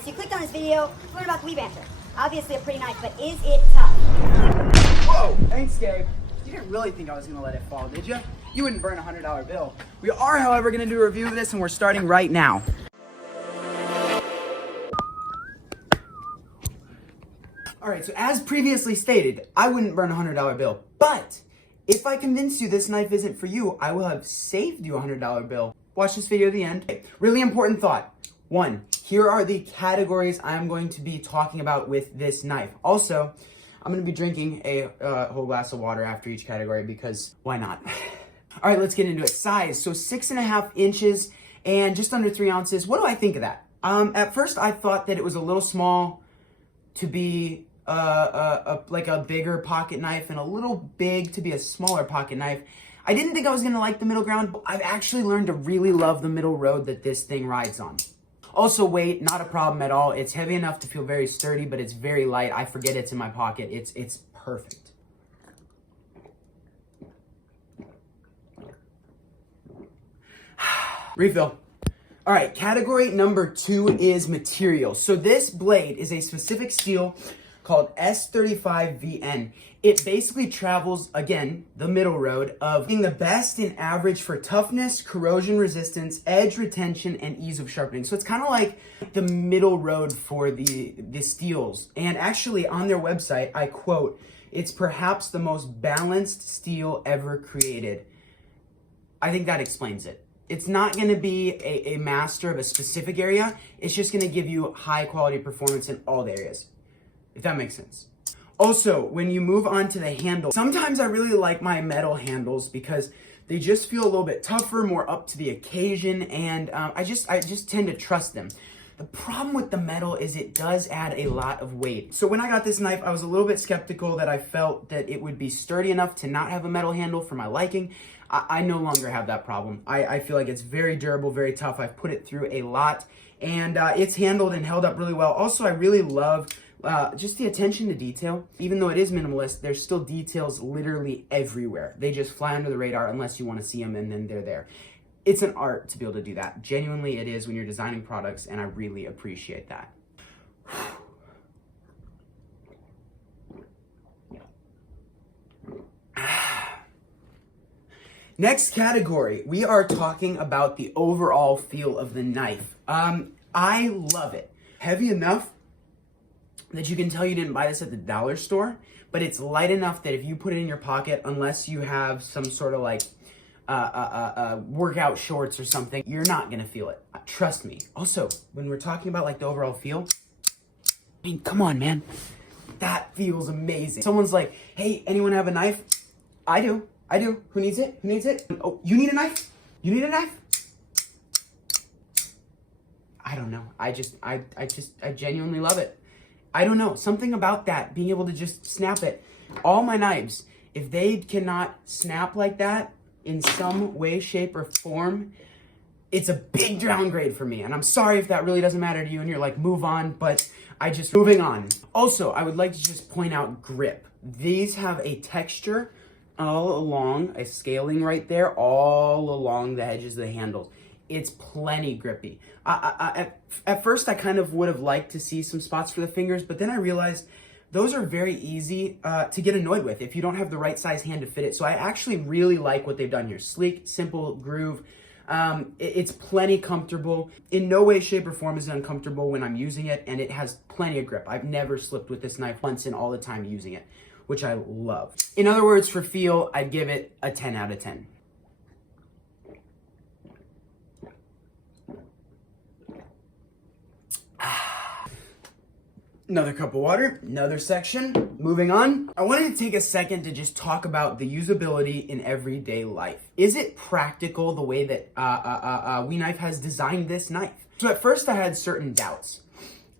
Alright, so you clicked on this video to learn about the We Banter. Obviously a pretty knife, but is it tough? Whoa! Thanks, Gabe. You didn't really think I was gonna let it fall, did you? You wouldn't burn a $100 bill. We are, however, gonna do a review of this, and we're starting right now. Alright, so as previously stated, I wouldn't burn a $100 bill, but if I convince you this knife isn't for you, I will have saved you a $100 bill. Watch this video to the end. Okay, really important thought. 1, here are the categories I'm going to be talking about with this knife. Also, I'm going to be drinking a whole glass of water after each category because why not? All right, let's get into it. Size, so 6.5 inches and just under 3 ounces. What do I think of that? At first, I thought that it was a little small to be like a bigger pocket knife and a little big to be a smaller pocket knife. I didn't think I was going to like the middle ground, but I've actually learned to really love the middle road that this thing rides on. Also, weight, not a problem at all. It's heavy enough to feel very sturdy, but it's very light. I forget it's in my pocket. It's perfect. Refill. All right, category number 2 is material. So this blade is a specific steel called S35VN. It basically travels, again, the middle road of being the best in average for toughness, corrosion resistance, edge retention, and ease of sharpening. So it's kind of like the middle road for the steels. And actually on their website, I quote, "It's perhaps the most balanced steel ever created." I think that explains it. It's not going to be a master of a specific area. It's just going to give you high quality performance in all the areas, if that makes sense. Also, when you move on to the handle, sometimes I really like my metal handles because they just feel a little bit tougher, more up to the occasion, and I just tend to trust them. The problem with the metal is it does add a lot of weight. So when I got this knife, I was a little bit skeptical that I felt that it would be sturdy enough to not have a metal handle for my liking. I no longer have that problem. I feel like it's very durable, very tough. I've put it through a lot, and it's handled and held up really well. Also, I really love just the attention to detail. Even though it is minimalist, there's still details literally everywhere. They just fly under the radar unless you want to see them, and then they're there. It's an art to be able to do that. Genuinely, it is when you're designing products, and I really appreciate that. Next category, we are talking about the overall feel of the knife. I love it. Heavy enough that you can tell you didn't buy this at the dollar store, but it's light enough that if you put it in your pocket, unless you have some sort of like workout shorts or something, you're not gonna feel it. Trust me. Also, when we're talking about like the overall feel, I mean, come on, man. That feels amazing. Someone's like, "Hey, anyone have a knife?" I do. I do. Who needs it? Who needs it? Oh, you need a knife? You need a knife? I don't know. I genuinely love it. I don't know. Something about that, being able to just snap it. All my knives, if they cannot snap like that in some way, shape, or form, it's a big downgrade for me. And I'm sorry if that really doesn't matter to you and you're like, move on, but moving on. Also, I would like to just point out grip. These have a texture all along, a scaling right there, all along the edges of the handles. It's plenty grippy. At first, I kind of would have liked to see some spots for the fingers, but then I realized those are very easy to get annoyed with if you don't have the right size hand to fit it. So I actually really like what they've done here. Sleek, simple groove. It's plenty comfortable. In no way, shape, or form is it uncomfortable when I'm using it, and it has plenty of grip. I've never slipped with this knife once in all the time using it, which I love. In other words, for feel, I'd give it a 10 out of 10. Another cup of water, another section. Moving on. I wanted to take a second to just talk about the usability in everyday life. Is it practical the way that We Knife has designed this knife? So at first I had certain doubts.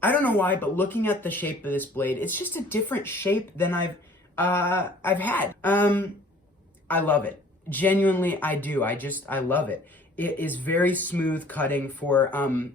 I don't know why, but looking at the shape of this blade, it's just a different shape than I've had. I love it. Genuinely, I do. I love it. It is very smooth cutting for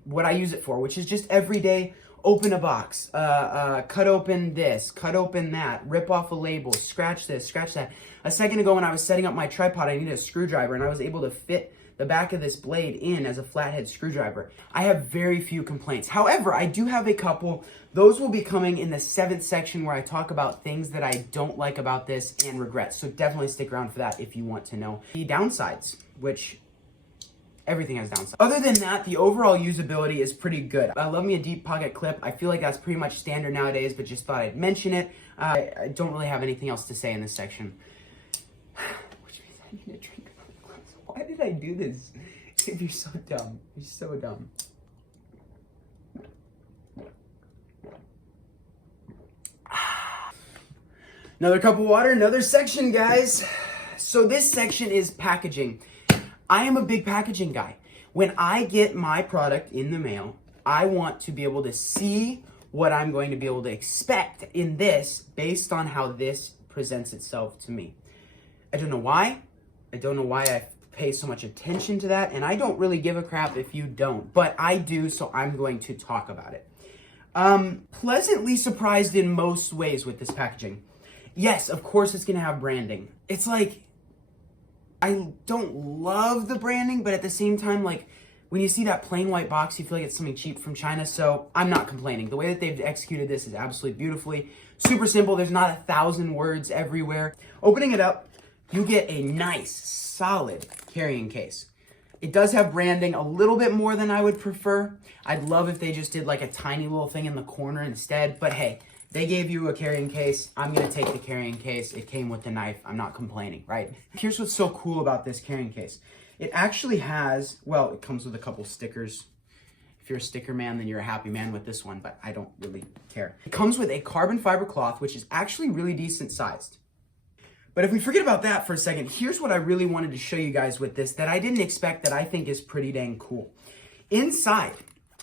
what I use it for, which is just everyday. Open a box, cut open this, cut open that, rip off a label, scratch this, scratch that. A second ago when I was setting up my tripod, I needed a screwdriver and I was able to fit the back of this blade in as a flathead screwdriver. I have very few complaints. However, I do have a couple. Those will be coming in the 7th section where I talk about things that I don't like about this and regrets. So definitely stick around for that if you want to know the downsides, which everything has downsides. Other than that, the overall usability is pretty good. I love me a deep pocket clip. I feel like that's pretty much standard nowadays, but just thought I'd mention it. I don't really have anything else to say in this section. Which means I need a drink. Why did I do this? If you're so dumb. You're so dumb. Another cup of water, another section, guys. So this section is packaging. I am a big packaging guy. When I get my product in the mail, I want to be able to see what I'm going to be able to expect in this based on how this presents itself to me. I don't know why. I don't know why I pay so much attention to that, and I don't really give a crap if you don't, but I do, so I'm going to talk about it. Pleasantly surprised in most ways with this packaging. Yes, of course it's going to have branding. It's like, I don't love the branding, but at the same time, like, when you see that plain white box, you feel like it's something cheap from China, so I'm not complaining. The way that they've executed this is absolutely beautifully. Super simple. There's not 1,000 words everywhere. Opening it up, you get a nice, solid carrying case. It does have branding a little bit more than I would prefer. I'd love if they just did like a tiny little thing in the corner instead, but hey, they gave you a carrying case. I'm gonna take the carrying case. It came with the knife. I'm not complaining, right? Here's what's so cool about this carrying case. It actually has, well, it comes with a couple stickers. If you're a sticker man, then you're a happy man with this one, but I don't really care. It comes with a carbon fiber cloth, which is actually really decent sized. But if we forget about that for a second, here's what I really wanted to show you guys with this that I didn't expect that I think is pretty dang cool. Inside,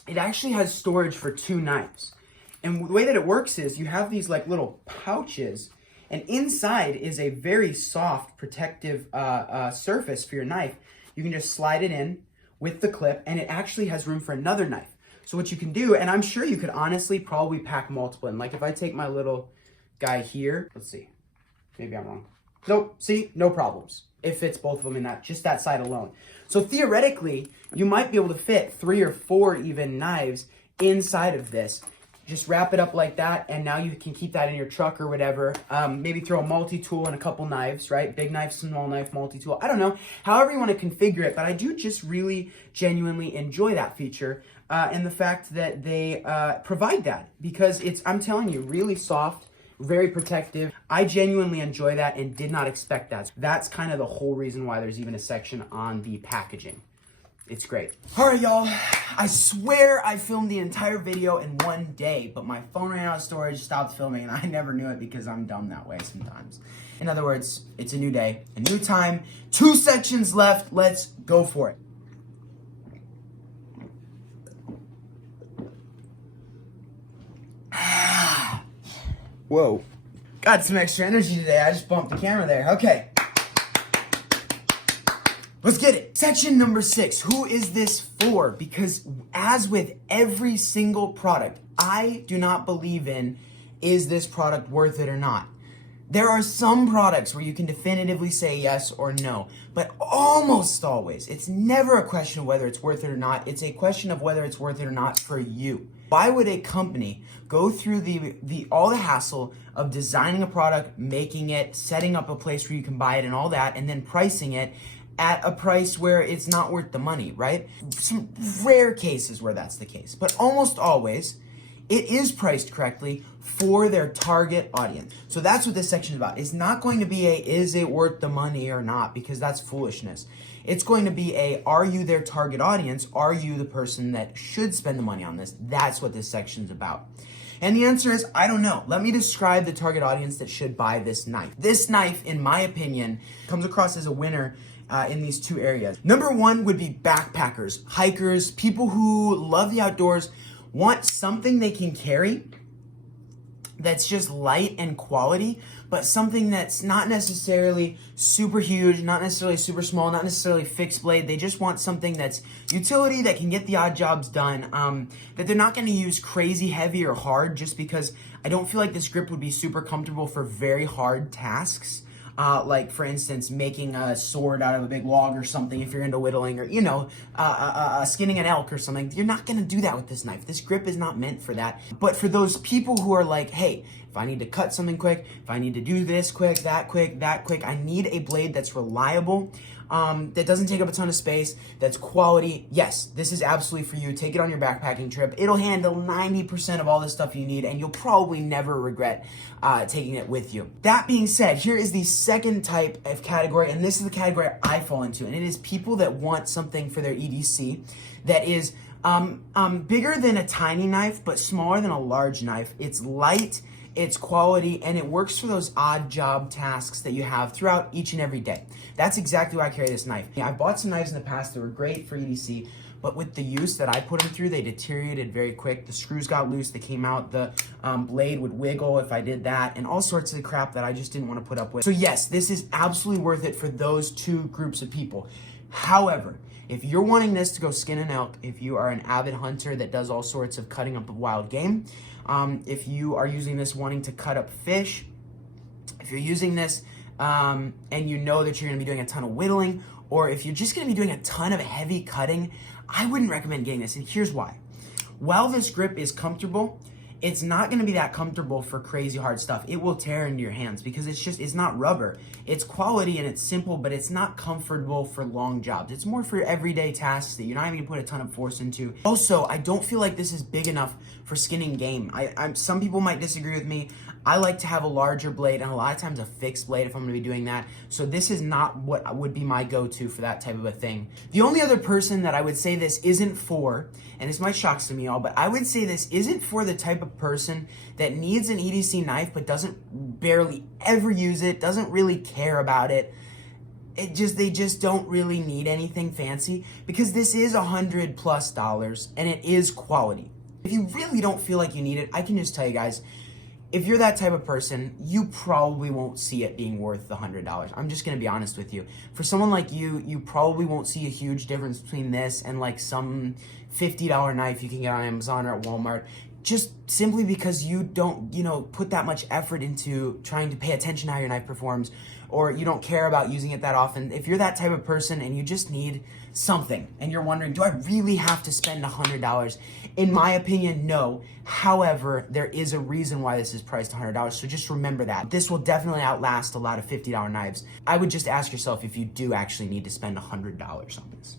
it actually has storage for 2 knives. And the way that it works is you have these like little pouches, and inside is a very soft protective surface for your knife. You can just slide it in with the clip, and it actually has room for another knife. So what you can do, and I'm sure you could honestly probably pack multiple in. Like if I take my little guy here, let's see, maybe I'm wrong. Nope, see, no problems. It fits both of them in that, just that side alone. So theoretically, you might be able to fit 3 or 4 even knives inside of this. Just wrap it up like that, and now you can keep that in your truck or whatever. Maybe throw a multi-tool and a couple knives, right? Big knife, small knife, multi-tool. I don't know. However you want to configure it, but I do just really genuinely enjoy that feature and the fact that they provide that because it's, I'm telling you, really soft, very protective. I genuinely enjoy that and did not expect that. That's kind of the whole reason why there's even a section on the packaging. It's great. All right, y'all. I swear I filmed the entire video in one day, but my phone ran out of storage, stopped filming, and I never knew it because I'm dumb that way sometimes. In other words, it's a new day, a new time, 2 sections left. Let's go for it. Whoa. Got some extra energy today. I just bumped the camera there. Okay. Let's get it. Section number 6, who is this for? Because as with every single product, I do not believe in, is this product worth it or not? There are some products where you can definitively say yes or no, but almost always, it's never a question of whether it's worth it or not. It's a question of whether it's worth it or not for you. Why would a company go through all the hassle of designing a product, making it, setting up a place where you can buy it and all that, and then pricing it at a price where it's not worth the money, right? Some rare cases where that's the case, but almost always it is priced correctly for their target audience. So that's what this section is about. It's not going to be a, is it worth the money or not? Because that's foolishness. It's going to be a, are you their target audience? Are you the person that should spend the money on this? That's what this section's about. And the answer is, I don't know. Let me describe the target audience that should buy this knife. This knife, in my opinion, comes across as a winner in these 2 areas. Number 1 would be backpackers, hikers, people who love the outdoors, want something they can carry that's just light and quality, but something that's not necessarily super huge, not necessarily super small, not necessarily fixed blade. They just want something that's utility, that can get the odd jobs done, that they're not going to use crazy heavy or hard just because I don't feel like this grip would be super comfortable for very hard tasks. like for instance, making a sword out of a big log or something if you're into whittling, or, skinning an elk or something. You're not gonna do that with this knife. This grip is not meant for that. But for those people who are like, hey, if I need to cut something quick, if I need to do this quick, that quick, I need a blade that's reliable, that doesn't take up a ton of space, that's quality. Yes, this is absolutely for you. Take it on your backpacking trip. It'll handle 90% of all the stuff you need, and you'll probably never regret taking it with you. That being said, here is the second type of category, and this is the category I fall into, and it is people that want something for their EDC that is bigger than a tiny knife, but smaller than a large knife. It's light, it's quality, and it works for those odd job tasks that you have throughout each and every day. That's exactly why I carry this knife. I bought some knives in the past that were great for EDC, but with the use that I put them through, they deteriorated very quick. The screws got loose, they came out, the blade would wiggle if I did that, and all sorts of crap that I just didn't want to put up with. So yes, this is absolutely worth it for those two groups of people. However, if you're wanting this to go skin an elk, if you are an avid hunter that does all sorts of cutting up of wild game, if you are using this wanting to cut up fish, if you're using this and you know that you're going to be doing a ton of whittling, or if you're just going to be doing a ton of heavy cutting, I wouldn't recommend getting this, and here's why. While this grip is comfortable, it's not going to be that comfortable for crazy hard stuff. It will tear into your hands because it's not rubber. It's quality and it's simple, but it's not comfortable for long jobs. It's more for everyday tasks that you're not even going to put a ton of force into. Also, I don't feel like this is big enough for skinning game. Some people might disagree with me. I like to have a larger blade and a lot of times a fixed blade if I'm going to be doing that. So this is not what would be my go-to for that type of a thing. The only other person that I would say this isn't for, and this might shock some of y'all, but I would say this isn't for the type of person that needs an EDC knife but doesn't barely ever use it, doesn't really care about it. They just don't really need anything fancy, because this is $100+ and it is quality. If you really don't feel like you need it, I can just tell you guys, if you're that type of person, you probably won't see it being worth the $100. I'm just gonna be honest with you. For someone like you, you probably won't see a huge difference between this and like some $50 knife you can get on Amazon or at Walmart, just simply because you don't, put that much effort into trying to pay attention to how your knife performs, or you don't care about using it that often. If you're that type of person and you just need something and you're wondering, do I really have to spend $100? In my opinion, no. However, there is a reason why this is priced $100, so just remember that. This will definitely outlast a lot of $50 knives. I would just ask yourself if you do actually need to spend $100 on this.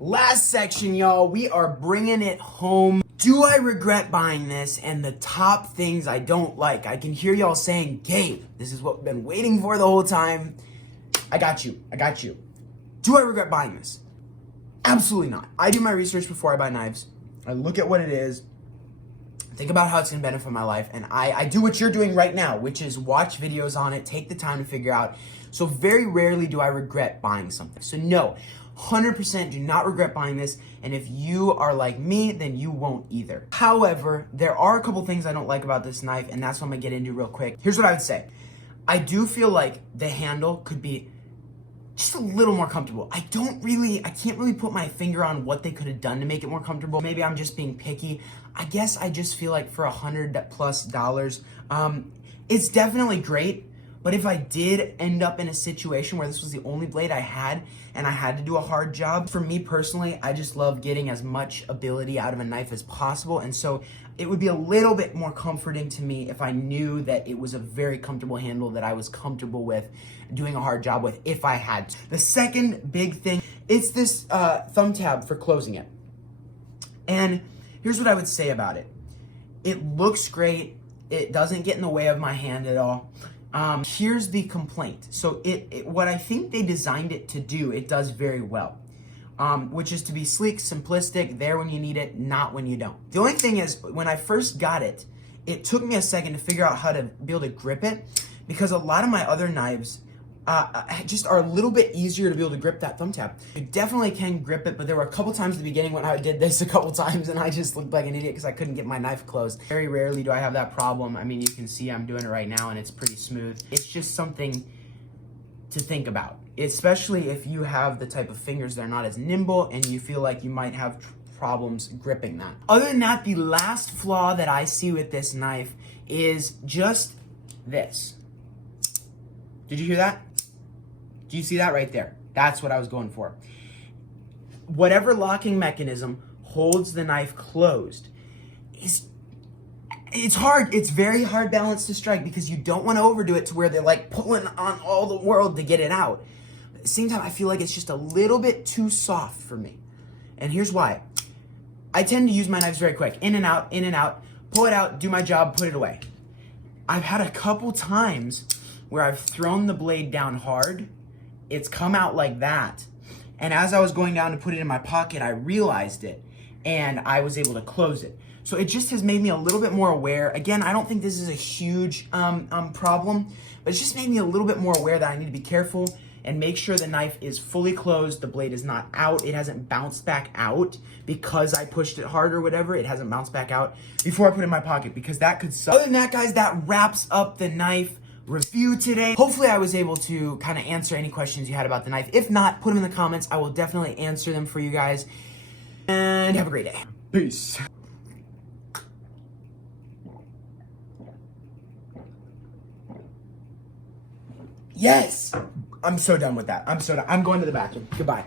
Last section, y'all. We are bringing it home. Do I regret buying this? And the top things I don't like. I can hear y'all saying, Gabe, this is what we've been waiting for the whole time. I got you. Do I regret buying this? Absolutely not. I do my research before I buy knives. I look at what it is, think about how it's going to benefit my life, and I do what you're doing right now, which is watch videos on it, take the time to figure out. So very rarely do I regret buying something. So no, 100% do not regret buying this, and if you are like me, then you won't either. However, there are a couple things I don't like about this knife, and that's what I'm gonna get into real quick. Here's what I would say. I do feel like the handle could be just a little more comfortable. I can't really put my finger on what they could have done to make it more comfortable. Maybe I'm just being picky. I guess I just feel like for $100+, it's definitely great. But if I did end up in a situation where this was the only blade I had and I had to do a hard job, for me personally, I just love getting as much ability out of a knife as possible. And so it would be a little bit more comforting to me if I knew that it was a very comfortable handle that I was comfortable with doing a hard job with if I had to. The second big thing, it's this thumb tab for closing it. And here's what I would say about it. It looks great. It doesn't get in the way of my hand at all. Here's the complaint. So what I think they designed it to do, it does very well, which is to be sleek, simplistic, there when you need it, not when you don't. The only thing is, when I first got it, it took me a second to figure out how to be able to grip it, because a lot of my other knives just are a little bit easier to be able to grip that thumb tab. You definitely can grip it, but there were a couple times at the beginning when I did this a couple times and I just looked like an idiot because I couldn't get my knife closed. Very rarely do I have that problem. I mean, you can see I'm doing it right now and it's pretty smooth. It's just something to think about, especially if you have the type of fingers that are not as nimble and you feel like you might have problems gripping that. Other than that, the last flaw that I see with this knife is just this. Did you hear that? Do you see that right there? That's what I was going for. Whatever locking mechanism holds the knife closed it's hard. It's very hard balance to strike because you don't want to overdo it to where they're like pulling on all the world to get it out. At the same time, I feel like it's just a little bit too soft for me. And here's why. I tend to use my knives very quick. In and out, pull it out, do my job, put it away. I've had a couple times where I've thrown the blade down hard. It's come out like that. And as I was going down to put it in my pocket, I realized it and I was able to close it. So it just has made me a little bit more aware. Again, I don't think this is a huge problem, but it's just made me a little bit more aware that I need to be careful and make sure the knife is fully closed, the blade is not out, it hasn't bounced back out because I pushed it hard or whatever, it hasn't bounced back out before I put it in my pocket because that could suck. Other than that, guys, that wraps up the knife review today. Hopefully I was able to kind of answer any questions you had about the knife. If not, put them in the comments. I will definitely answer them for you guys. And have a great day. Peace. Yes! I'm so done with that. I'm so done. I'm going to the bathroom. Goodbye.